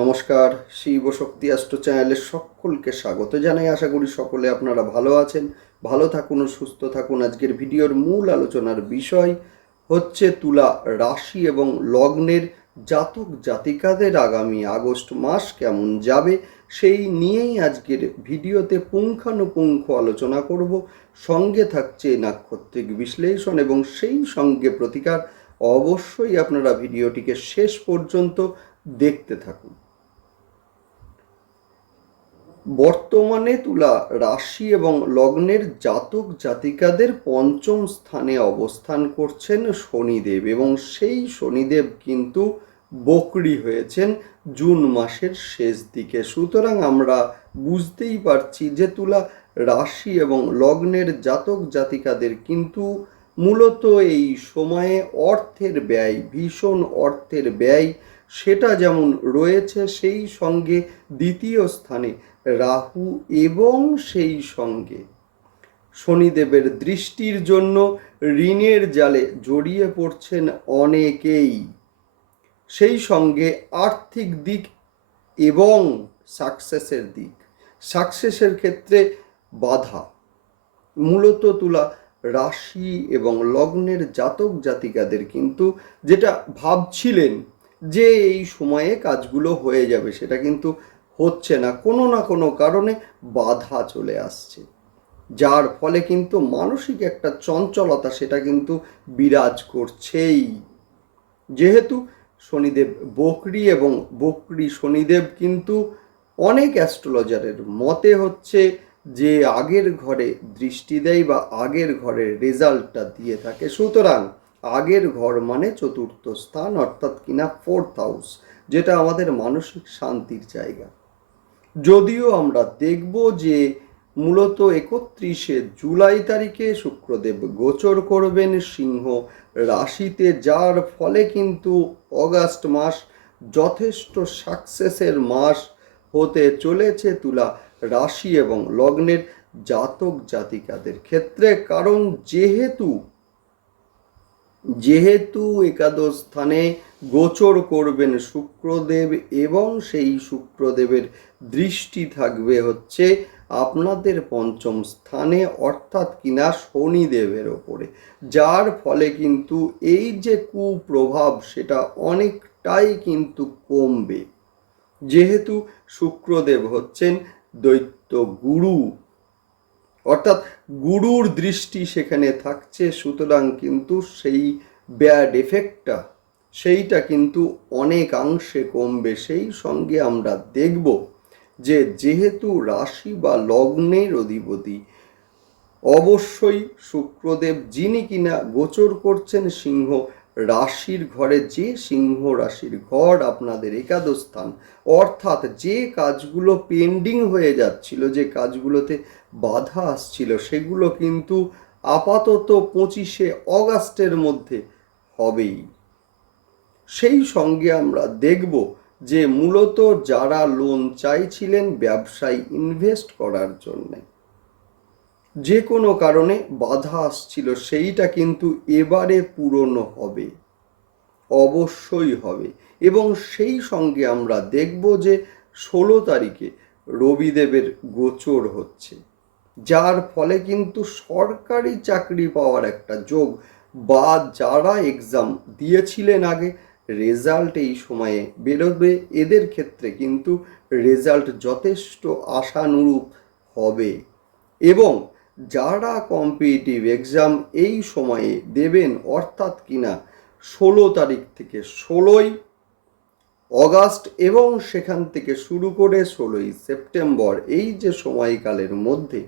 নমস্কার, শিব শক্তি অ্যাস্ট্রো চ্যানেলের সকলকে স্বাগত জানাই। আশা করি সকলে আপনারা ভালো আছেন, ভালো থাকুন সুস্থ থাকুন। আজকের ভিডিওর মূল আলোচনার বিষয় হচ্ছে তুলা রাশি এবং লগ্নের জাতক জাতিকাদের আগামী আগস্ট মাস কেমন যাবে, সেই নিয়েই আজকের ভিডিওতে পুঙ্খানুপুঙ্খ আলোচনা করব। সঙ্গে থাকছে নাক্ষত্রিক বিশ্লেষণ এবং সেই সঙ্গে প্রতিকার। অবশ্যই আপনারা ভিডিওটিকে শেষ পর্যন্ত দেখতে থাকুন। বর্তমানে তুলা রাশি এবং লগ্নের জাতক জাতিকাদের পঞ্চম স্থানে অবস্থান করছেন শনিদেব এবং সেই শনিদেব কিন্তু বকরি হয়েছেন জুন মাসের শেষ দিকে। সুতরাং আমরা বুঝতেই পারছি যে তুলা রাশি এবং লগ্নের জাতক জাতিকাদের কিন্তু মূলত এই সময়ে অর্থের ব্যয়, ভীষণ অর্থের ব্যয় সেটা যেমন রয়েছে সেই সঙ্গে দ্বিতীয় স্থানে রাহু এবং সেই সঙ্গে শনিদেবের দৃষ্টির জন্য ঋণের জালে জড়িয়ে পড়ছেন অনেকেই। সেই সঙ্গে আর্থিক দিক এবং সাকসেসের দিক। সাকসেসের ক্ষেত্রে বাধা। মূলত তুলা রাশি এবং লগ্নের জাতক জাতিকাদের কিন্তু যেটা ভাবছিলেন যে এই সময়ে কাজগুলো হয়ে যাবে সেটা কিন্তু হচ্ছে না, কোনো না কোনো কারণে বাধা চলে আসছে। যার ফলে কিন্তু মানসিক একটা চঞ্চলতা সেটা কিন্তু বিরাজ করছেই। যেহেতু শনিদেব বকরি এবং বকরি শনিদেব কিন্তু অনেক অ্যাস্ট্রোলজারের মতে হচ্ছে যে আগের ঘরে দৃষ্টি দেয় বা আগের ঘরের রেজাল্টটা দিয়ে থাকে। সুতরাং আগের ঘর মানে চতুর্থ স্থান, অর্থাৎ কিনা ফোর্থ হাউস যেটা আমাদের মানসিক শান্তির জায়গা। যদিও আমরা দেখব যে মূলত একত্রিশে জুলাই তারিখে শুক্রদেব গোচর করবেন সিংহ রাশিতে, যার ফলে কিন্তু অগাস্ট মাস যথেষ্ট সাকসেসের মাস হতে চলেছে তুলা রাশি এবং লগ্নের জাতক জাতিকাদের ক্ষেত্রে। কারণ যেহেতু যেহেতু একাদশ স্থানে গোচর করবেন শুক্রদেব এবং সেই শুক্রদেবের দৃষ্টি থাকবে হচ্ছে আপনাদের পঞ্চম স্থানে, অর্থাৎ কিনা শনিদেবের ওপরে। যার ফলে কিন্তু এই যে কুপ্রভাব, সেটা অনেকটাই কিন্তু কমবে। যেহেতু শুক্রদেব হচ্ছেন দৈত্য গুরু অর্থাৎ গুরুর দৃষ্টি সেখানে থাকছে, সুতরাং কিন্তু সেই ব্যাড এফেক্টটা সেইটা কিন্তু অনেকাংশে কমবে। সেই সঙ্গে আমরা দেখব যে যেহেতু রাশি বা লগ্নের অধিপতি, অবশ্যই শুক্রদেব যিনি কিনা গোচর করছেন সিংহ রাশির ঘরে যে সিংহ রাশির ঘর আপনাদের একাদশ স্থান। অর্থাৎ যে কাজগুলো পেন্ডিং হয়ে যাচ্ছিল, যে কাজগুলোতে বাধা আসছিল, সেগুলো কিন্তু আপাতত পঁচিশে অগাস্টের মধ্যে হবেই। সেই সঙ্গে আমরা দেখব যে মূলত যারা লোন চাইছিলেন ব্যবসায় ইনভেস্ট করার জন্যে। যে কোনো কারণে বাধা আসছিল, সেইটা কিন্তু এবারে পূরণ হবে। অবশ্যই হবে। এবং সেই সঙ্গে আমরা দেখব যে ষোলো তারিখে রবিদেবের গোচর হচ্ছে, যার ফলে কিন্তু সরকারি চাকরি পাওয়ার একটা যোগ বা যারা এক্সাম দিয়েছিলেন আগে রেজাল্ট এই সময়ে বেরোবে, এদের ক্ষেত্রে কিন্তু রেজাল্ট যথেষ্ট আশানুরূপ হবে। এবং যারা কম্পিটিটিভ এক্সাম এই সময়ে দেবেন অর্থাৎ কিনা ষোলো তারিখ থেকে ষোলোই অগাস্ট এবং সেখান থেকে শুরু করে ষোলোই সেপ্টেম্বর, এই যে সময়কালের মধ্যে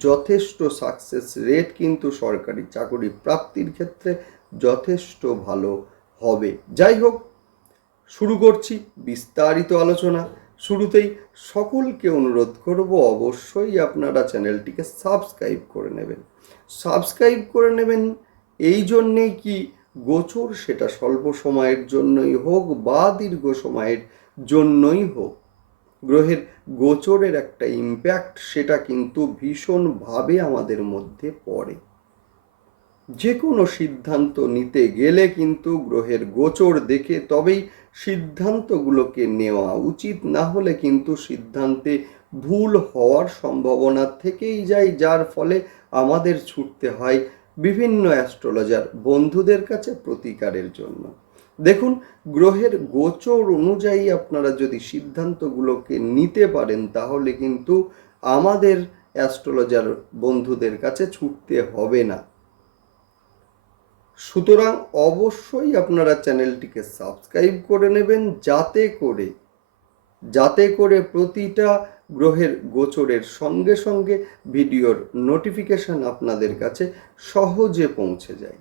যথেষ্ট সাকসেস রেট কিন্তু সরকারি চাকরি প্রাপ্তির ক্ষেত্রে যথেষ্ট ভালো হবে। যাই হোক, শুরু করছি বিস্তারিত আলোচনা। শুরুতেই সকলকে অনুরোধ করব অবশ্যই আপনারা চ্যানেলটিকে সাবস্ক্রাইব করে নেবেন। সাবস্ক্রাইব করে নেবেন এই জন্যেই কি গোচর সেটা স্বল্প সময়ের জন্যই হোক বা দীর্ঘ সময়ের জন্যই হোক। গ্রহের গোচরের একটা ইম্প্যাক্ট সেটা কিন্তু ভীষণভাবে আমাদের মধ্যে পড়ে। যে কোনো সিদ্ধান্ত নিতে গেলে কিন্তু গ্রহের গোচর দেখে তবেই সিদ্ধান্তগুলোকে নেওয়া উচিত না হলে কিন্তু সিদ্ধান্তে ভুল হওয়ার সম্ভাবনা থেকেই যায়, যার ফলে আমাদের ছুটতে হয় বিভিন্ন অ্যাস্ট্রোলজার বন্ধুদের কাছে প্রতিকারের জন্য। দেখুন, গ্রহের গোচর অনুযায়ী আপনারা যদি সিদ্ধান্তগুলোকে নিতে পারেন, তাহলে কিন্তু আমাদের অ্যাস্ট্রোলজার বন্ধুদের কাছে ছুটতে হবে না। সুতরাং অবশ্যই আপনারা চ্যানেলটিকে সাবস্ক্রাইব করে নেবেন যাতে করে যাতে করে প্রতিটা গ্রহের গোচরের সঙ্গে সঙ্গে ভিডিওর নোটিফিকেশন আপনাদের কাছে সহজে পৌঁছে যায়।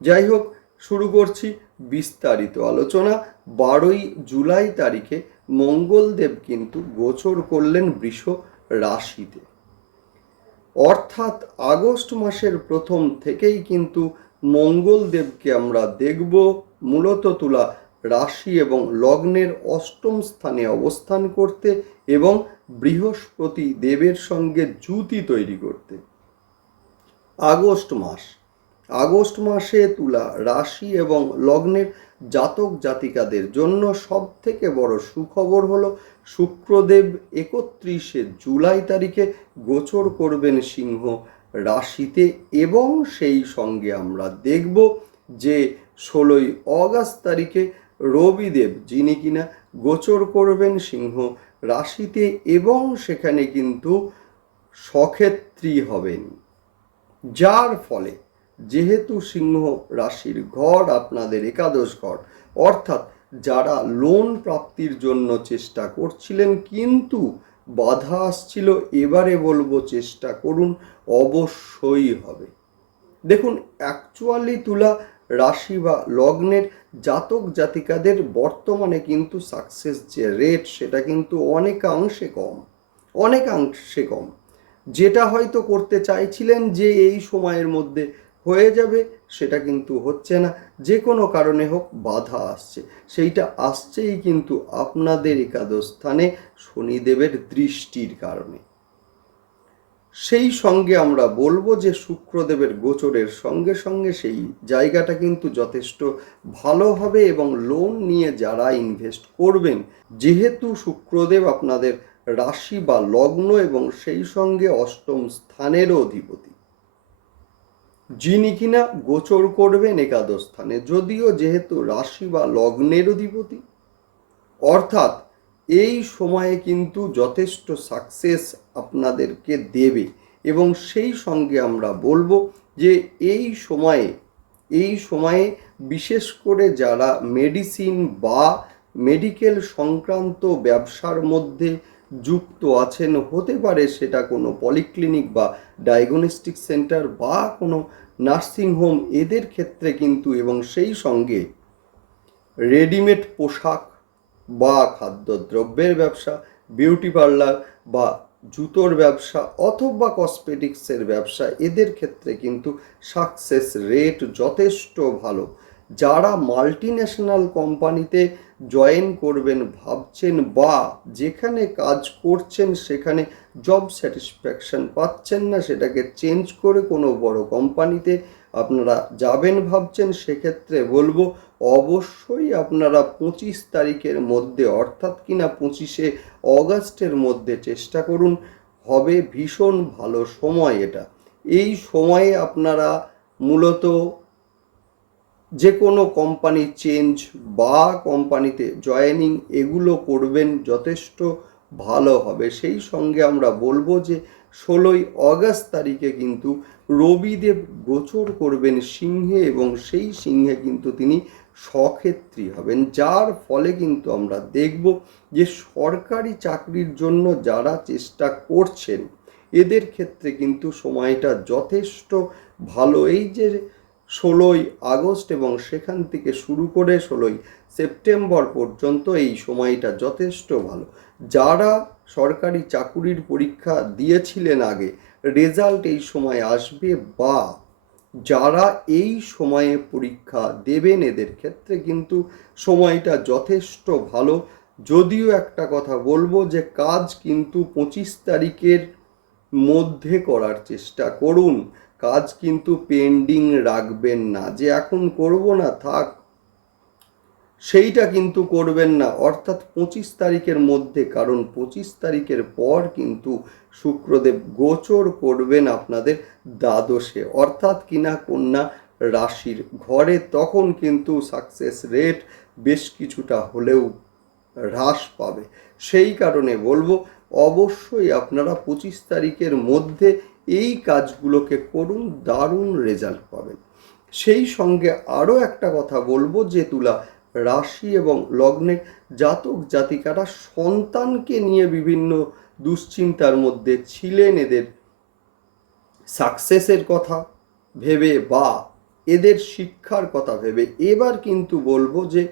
যাই হোক, শুরু করছি বিস্তারিত আলোচনা। বারোই জুলাই তারিখে মঙ্গলদেব কিন্তু গোচর করলেন বৃষ রাশিতে। অর্থাৎ আগস্ট মাসের প্রথম থেকেই কিন্তু মঙ্গলদেবকে আমরা দেখব। মূলত তুলা রাশি এবং লগ্নের অষ্টম স্থানে অবস্থান করতে এবং বৃহস্পতি দেবের সঙ্গে জুতি তৈরি করতে। আগস্ট মাস। আগস্ট মাসে তুলা, রাশি এবং লগ্নের জাতক জাতিকাদের জন্য সব থেকে বড় সুখবর হলো শুক্রদেব একত্রিশে জুলাই তারিখে গোচর করবেন সিংহ রাশিতে এবং সেই সঙ্গে আমরা দেখব যে ষোলোই অগাস্ট তারিখে রবিদেব, যিনি কিনা গোচর করবেন সিংহ রাশিতে এবং সেখানে কিন্তু সক্ষেত্রী হবেন। যার ফলে যেহেতু সিংহ রাশির ঘর আপনাদের একাদশ ঘর, অর্থাৎ যারা লোন প্রাপ্তির জন্য চেষ্টা করছিলেন, কিন্তু বাধা আসছিল, এবারে বলব চেষ্টা করুন, অবশ্যই হবে। দেখুন অ্যাকচুয়ালি তুলা রাশি বা লগ্নের জাতক জাতিকাদের বর্তমানে কিন্তু সাকসেস যে রেট সেটা কিন্তু অনেকাংশে কম অনেকাংশে কম। যেটা হয়তো করতে চাইছিলেন যে এই সময়ের মধ্যে হয়ে যাবে, সেটা কিন্তু হচ্ছে না। যে কোনো কারণে হোক বাধা আসছে। সেইটা আসছেই কিন্তু আপনাদের একাদশ স্থানে শনিদেবের দৃষ্টির কারণে। সেই সঙ্গে আমরা বলব যে শুক্রদেবের গোচরের সঙ্গে সঙ্গে সেই জায়গাটা কিন্তু যথেষ্ট ভালো হবে এবং লোন নিয়ে যারা ইনভেস্ট করবেন, যেহেতু শুক্রদেব আপনাদের রাশি বা লগ্ন এবং সেই সঙ্গে অষ্টম স্থানেরও অধিপতি। যিনি কিনা গোচর করবেন একাদশ স্থানে, যদিও যেহেতু রাশি বা লগ্নের অধিপতি। অর্থাৎ এই সময়ে কিন্তু যথেষ্ট সাকসেস আপনাদেরকে দেবে এবং সেই সঙ্গে আমরা বলব যে এই সময়ে এই সময়ে বিশেষ করে যারা মেডিসিন বা মেডিকেল সংক্রান্ত ব্যবসার মধ্যে যুক্ত আছেন, হতে পারে সেটা কোনো পলিক্লিনিক বা ডায়াগনস্টিক সেন্টার বা কোনো নার্সিংহোম এদের ক্ষেত্রে কিন্তু এবং সেই সঙ্গে রেডিমেড পোশাক বা খাদ্যদ্রব্যের ব্যবসা বিউটি পার্লার বা জুতোর ব্যবসা অথবা কসমেটিক্সের ব্যবসা, এদের ক্ষেত্রে কিন্তু সাকসেস রেট যথেষ্ট ভালো। যারা মাল্টি ন্যাশনাল কোম্পানিতে জয়েন করবেন, ভাবছেন, বা, যেখানে কাজ করছেন, সেখানে জব স্যাটিসফ্যাকশন পাচ্ছেন না, সেটাকে চেঞ্জ করে কোনো বড় কোম্পানিতে আপনারা যাবেন, ভাবছেন, সেক্ষেত্রে বলব, অবশ্যই আপনারা পঁচিশ তারিখের মধ্যে, অর্থাৎ কিনা পঁচিশে অগাস্টের মধ্যে চেষ্টা করুন, হবে ভীষণ ভালো সময় এটা। এই সময়ে আপনারা মূলত যে কোনো কোম্পানি চেঞ্জ বা কোম্পানিতে জয়েনিং এগুলো করবেন যথেষ্ট ভালো হবে। সেই সঙ্গে আমরা বলব যে, ষোলোই অগাস্ট তারিখে কিন্তু রবিদেব গোচর করবেন সিংহে এবং সেই সিংহে কিন্তু তিনি সক্ষেত্রী হবেন। যার ফলে কিন্তু আমরা দেখব যে, সরকারি চাকরির জন্য যারা চেষ্টা করছেন, এদের ক্ষেত্রে কিন্তু সময়টা যথেষ্ট ভালো। এই যে ষোলোই আগস্ট এবং সেখান থেকে শুরু করে ষোলোই সেপ্টেম্বর পর্যন্ত এই সময়টা যথেষ্ট ভালো। যারা সরকারি চাকুরির পরীক্ষা দিয়েছিলেন আগে রেজাল্ট এই সময় আসবে বা যারা এই সময়ে পরীক্ষা দেবেন, এদের ক্ষেত্রে কিন্তু সময়টা যথেষ্ট ভালো। যদিও একটা কথা বলব যে, কাজ কিন্তু পঁচিশ তারিখের মধ্যে করার চেষ্টা করুন। কাজ কিন্তু পেন্ডিং রাখবেন না, যে এখন করব না থাক, সেইটা কিন্তু করবেন না। অর্থাৎ পঁচিশ তারিখের মধ্যে, কারণ পঁচিশ তারিখের পর কিন্তু শুক্রদেব গোচর করবেন আপনাদের দ্বাদশে। অর্থাৎ কিনা কন্যা রাশির ঘরে, তখন কিন্তু সাকসেস রেট বেশ কিছুটা হলেও হ্রাস পাবে। সেই কারণে বলব অবশ্যই আপনারা পঁচিশ তারিখের মধ্যে এই কাজগুলোকে করুন, দারুণ রেজাল্ট পাবেন। সেই সঙ্গে আরও একটা কথা বলব যে তুলা রাশি এবং লগ্নে জাতক জাতিকারা সন্তানকে নিয়ে বিভিন্ন দুশ্চিন্তার মধ্যে ছিলেন এদের সাকসেসের কথা ভেবে বা এদের শিক্ষার কথা ভেবে। এবার কিন্তু বলব যে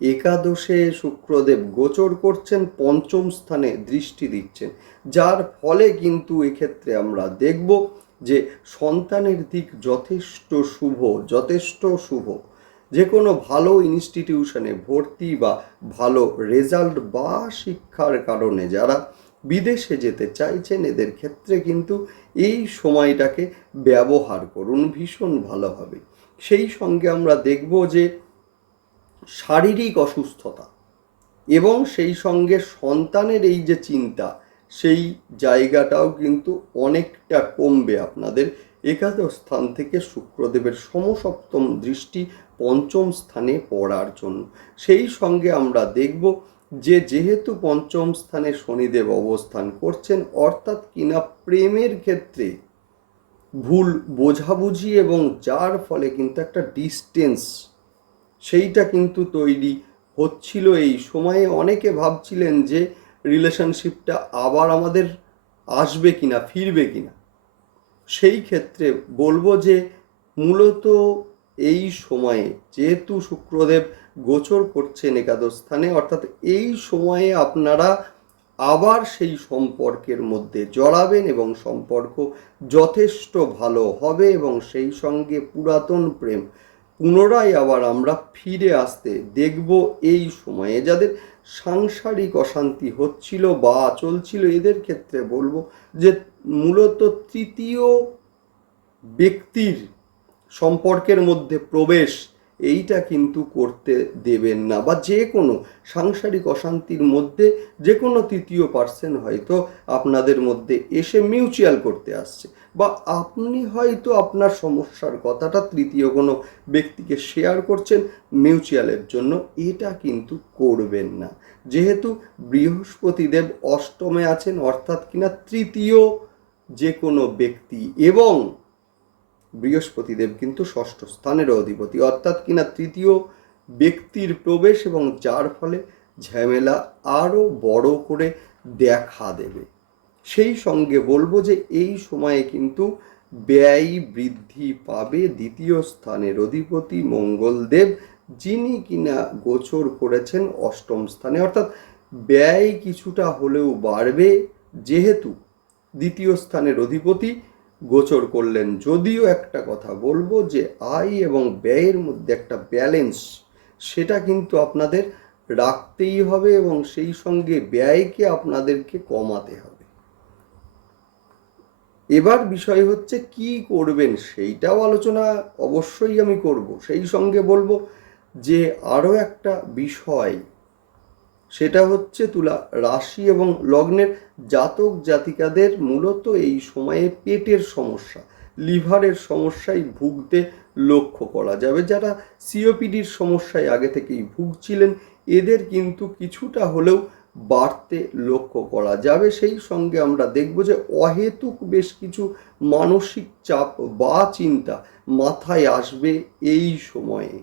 একাদশে শুক্রদেব গোচর করছেন, পঞ্চম স্থানে দৃষ্টি দিচ্ছেন। যার ফলে কিন্তু এক্ষেত্রে আমরা দেখব যে সন্তানের দিক যথেষ্ট শুভ যথেষ্ট শুভ। যে কোনো ভালো ইনস্টিটিউশনে ভর্তি বা ভালো রেজাল্ট বা শিক্ষার কারণে যারা বিদেশে যেতে চাইছেন, এদের ক্ষেত্রে কিন্তু এই সময়টাকে ব্যবহার করুন, ভীষণ ভালো হবে। সেই সঙ্গে আমরা দেখব যে শারীরিক অসুস্থতা এবং সেই সঙ্গে সন্তানের এই যে চিন্তা, সেই জায়গাটাও কিন্তু অনেকটা কমবে আপনাদের। একাদশ স্থান থেকে শুক্রদেবের সমসপ্তম দৃষ্টি পঞ্চম স্থানে পড়ার জন্য। সেই সঙ্গে আমরা দেখব যে যেহেতু পঞ্চম স্থানে শনিদেব অবস্থান করছেন, অর্থাৎ কিনা প্রেমের ক্ষেত্রে ভুল বোঝাবুঝি এবং যার ফলে কিন্তু একটা ডিস্টেন্স সেইটা কিন্তু তৈরি হচ্ছিল এই সময়ে। অনেকে ভাবছিলেন যে রিলেশনশিপটা আবার আমাদের আসবে কিনা, ফিরবে কিনা। সেই ক্ষেত্রে বলব যে মূলত এই সময়ে যেহেতু শুক্রদেব গোচর করছেন একাদশ স্থানে, অর্থাৎ এই সময়ে আপনারা আবার সেই সম্পর্কের মধ্যে জড়াবেন এবং সম্পর্ক যথেষ্ট ভালো হবে এবং সেই সঙ্গে পুরাতন প্রেম পুনরায় আবার আমরা ফিরে আসতে দেখব এই সময়ে যাদের সাংসারিক অশান্তি হচ্ছিল বা চলছিল, এদের ক্ষেত্রে বলব যে মূলত তৃতীয় ব্যক্তির সম্পর্কের মধ্যে প্রবেশ এইটা কিন্তু করতে দেবেন না বা যে কোনো সাংসারিক অশান্তির মধ্যে যে কোনো তৃতীয় পার্সন হয়তো আপনাদের মধ্যে এসে মিউচুয়াল করতে আসছে বা আপনি হয়তো আপনার সমস্যার কথাটা তৃতীয় কোনো ব্যক্তিকে শেয়ার করছেন মিউচুয়ালের জন্য, এটা কিন্তু করবেন না। যেহেতু বৃহস্পতিদেব অষ্টমে আছেন, অর্থাৎ কিনা তৃতীয় যে কোনো ব্যক্তি এবং বৃহস্পতিদেব কিন্তু ষষ্ঠ স্থানের অধিপতি। অর্থাৎ কিনা তৃতীয় ব্যক্তির প্রবেশ এবং যার ফলে ঝামেলা আরও বড় করে দেখা দেবে। সেই সঙ্গে বলব যে এই সময়ে কিন্তু ব্যয় বৃদ্ধি পাবে দ্বিতীয় স্থানের অধিপতি মঙ্গলদেব, যিনি কিনা গোচর করেছেন অষ্টম স্থানে। অর্থাৎ ব্যয় কিছুটা হলেও বাড়বে, যেহেতু দ্বিতীয় স্থানের অধিপতি গোচর করলেন, যদিও একটা কথা বলব যে আয় এবং ব্যয়ের মধ্যে একটা ব্যালেন্স, সেটা কিন্তু আপনাদের রাখতেই হবে এবং সেই সঙ্গে ব্যয়কে আপনাদেরকে কমাতে হবে। এবার বিষয় হচ্ছে কি করবেন সেইটাও আলোচনা অবশ্যই আমি করব। সেই সঙ্গে বলব যে আরও একটা বিষয় সেটা হচ্ছে তুলা রাশি এবং লগ্নের জাতক জাতিকাদের মূলত এই সময়ে পেটের সমস্যা, লিভারের সমস্যায় ভুগতে লক্ষ্য করা যাবে। যারা সিওপিডির সমস্যায় আগে থেকেই ভুগছিলেন, এদের কিন্তু কিছুটা হলেও বাড়তে লক্ষ্য করা যাবে। সেই সঙ্গে আমরা দেখব যে অহেতুক বেশ কিছু মানসিক চাপ বা চিন্তা মাথায় আসবে এই সময়ে,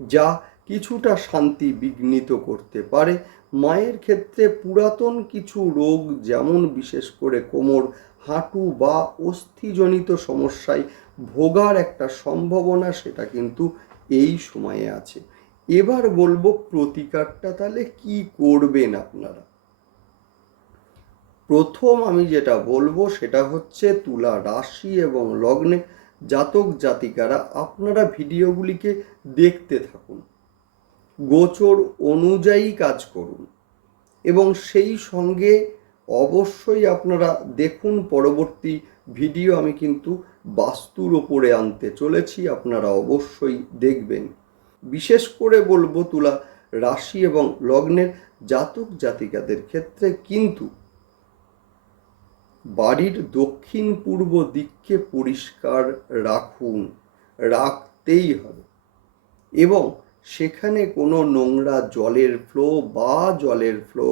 যা কিছুটা শান্তি বিঘ্নিত করতে পারে। মায়ের ক্ষেত্রে পুরাতন কিছু রোগ, যেমন বিশেষ করে কোমর, হাঁটু বা অস্থিজনিত সমস্যায় ভোগার একটা সম্ভাবনা, সেটা কিন্তু এই সময়ে আছে। এবার বলব প্রতিকারটা তাহলে কি করবেন আপনারা? প্রথম আমি যেটা বলব, সেটা হচ্ছে তুলা রাশি এবং লগ্নে জাতক জাতিকারা আপনারা ভিডিওগুলিকে দেখতে থাকুন। গোচর অনুযায়ী কাজ করুন। এবং সেই সঙ্গে অবশ্যই আপনারা দেখুন পরবর্তী ভিডিও আমি কিন্তু বাস্তুর ওপরে আনতে চলেছি, আপনারা অবশ্যই দেখবেন। বিশেষ করে বলব তুলা রাশি এবং লগ্নের জাতক জাতিকাদের ক্ষেত্রে কিন্তু বাড়ির দক্ষিণ পূর্ব দিককে পরিষ্কার রাখুন, রাখতেই হবে। এবং সেখানে কোনো নোংরা জলের ফ্লো বা জলের ফ্লো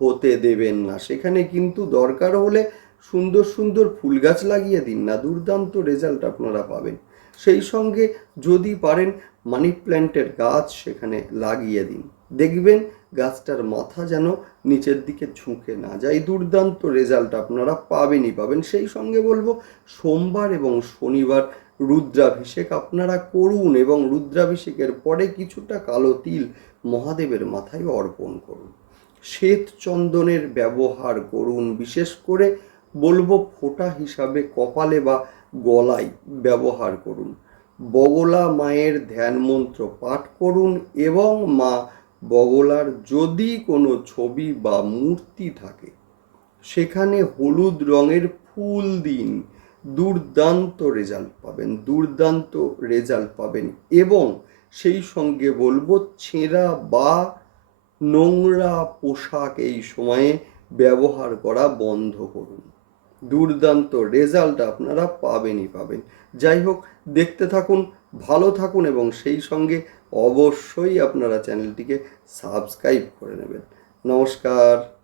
হতে দেবেন না। সেখানে কিন্তু দরকার হলে সুন্দর সুন্দর ফুল গাছ লাগিয়ে দিন না, দুর্দান্ত রেজাল্ট আপনারা পাবেন। সেই সঙ্গে যদি পারেন মানি প্ল্যান্টের গাছ সেখানে লাগিয়ে দিন। দেখবেন গাছটার মাথা যেন নিচের দিকে ঝুঁকে না যায়, দুর্দান্ত রেজাল্ট আপনারা পাবেনই পাবেন। সেই সঙ্গে বলব, সোমবার এবং শনিবার রুদ্রাভিষেক আপনারা করুন এবং রুদ্রাভিষেকের পরে কিছুটা কালো তিল মহাদেবের মাথায় অর্পণ করুন। শ্বেত চন্দনের ব্যবহার করুন, বিশেষ করে বলব ফোঁটা হিসাবে কপালে বা গলায় ব্যবহার করুন। বগলা মায়ের ধ্যান মন্ত্র পাঠ করুন এবং মা বগলার যদি কোনো ছবি বা মূর্তি থাকে, সেখানে হলুদ রঙের ফুল দিন। দুর্দান্ত রেজাল্ট পাবেন, দুর্দান্ত রেজাল্ট পাবেন এবং সেই সঙ্গে বলব ছেঁড়া বা নোংরা পোশাক এই সময়ে ব্যবহার করা বন্ধ করুন। দুর্দান্ত রেজাল্ট আপনারা পাবেনই পাবেন। যাই হোক, দেখতে থাকুন, ভালো থাকুন এবং সেই সঙ্গে অবশ্যই আপনারা চ্যানেলটিকে সাবস্ক্রাইব করে নেবেন। নমস্কার।